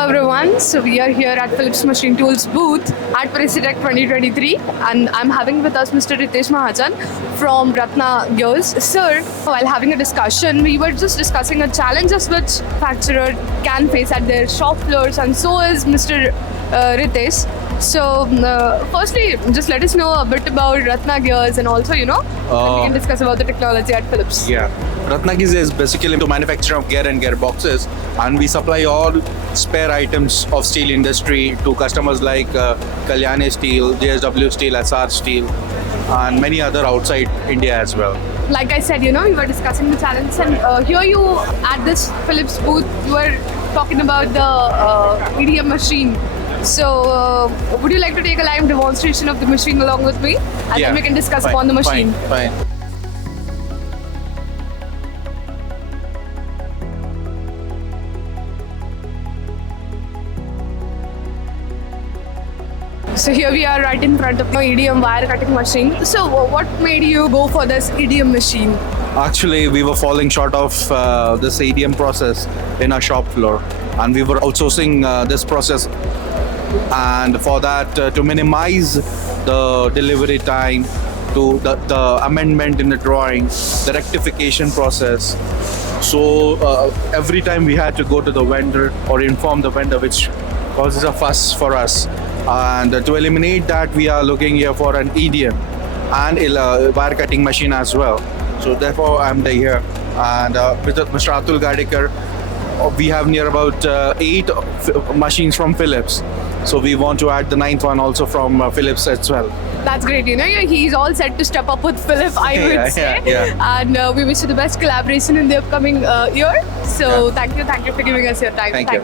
everyone. So we are here at Phillips Machine Tools booth at Presidec 2023, and I'm having with us Mr. Ritesh Mahajan from Ratna Gears. Sir, while having a discussion, we were just discussing a challenges which manufacturer can face at their shop floors, and so is Mr. Ritesh. So, firstly, just let us know a bit about Ratna Gears, and also, then we can discuss about the technology at Phillips. Yeah, Ratna Gears is basically into manufacture of gear and gearboxes, and we supply all spare items of steel industry to customers like Kalyani Steel, JSW Steel, SR Steel, and many other outside India as well. Like I said, we were discussing the challenges, and here you at this Phillips booth, you were talking about the EDM machine. So, would you like to take a live demonstration of the machine along with me, and then we can discuss upon the machine? Fine. So here we are right in front of the EDM wire cutting machine. So what made you go for this EDM machine? Actually, we were falling short of this EDM process in our shop floor, and we were outsourcing this process. And for that, to minimize the delivery time, to the amendment in the drawing, the rectification process. So every time we had to go to the vendor or inform the vendor, which causes a fuss for us. And to eliminate that, we are looking here for an EDM and a wire cutting machine as well. So therefore, I'm here. And with Mr. Atul Gadekar, we have near about 8 machines from Philips. So we want to add the 9th one also from Philips as well. That's great. He's all set to step up with Philip, I would say. Yeah. And we wish you the best collaboration in the upcoming year. So thank you for giving us your time. Thank you.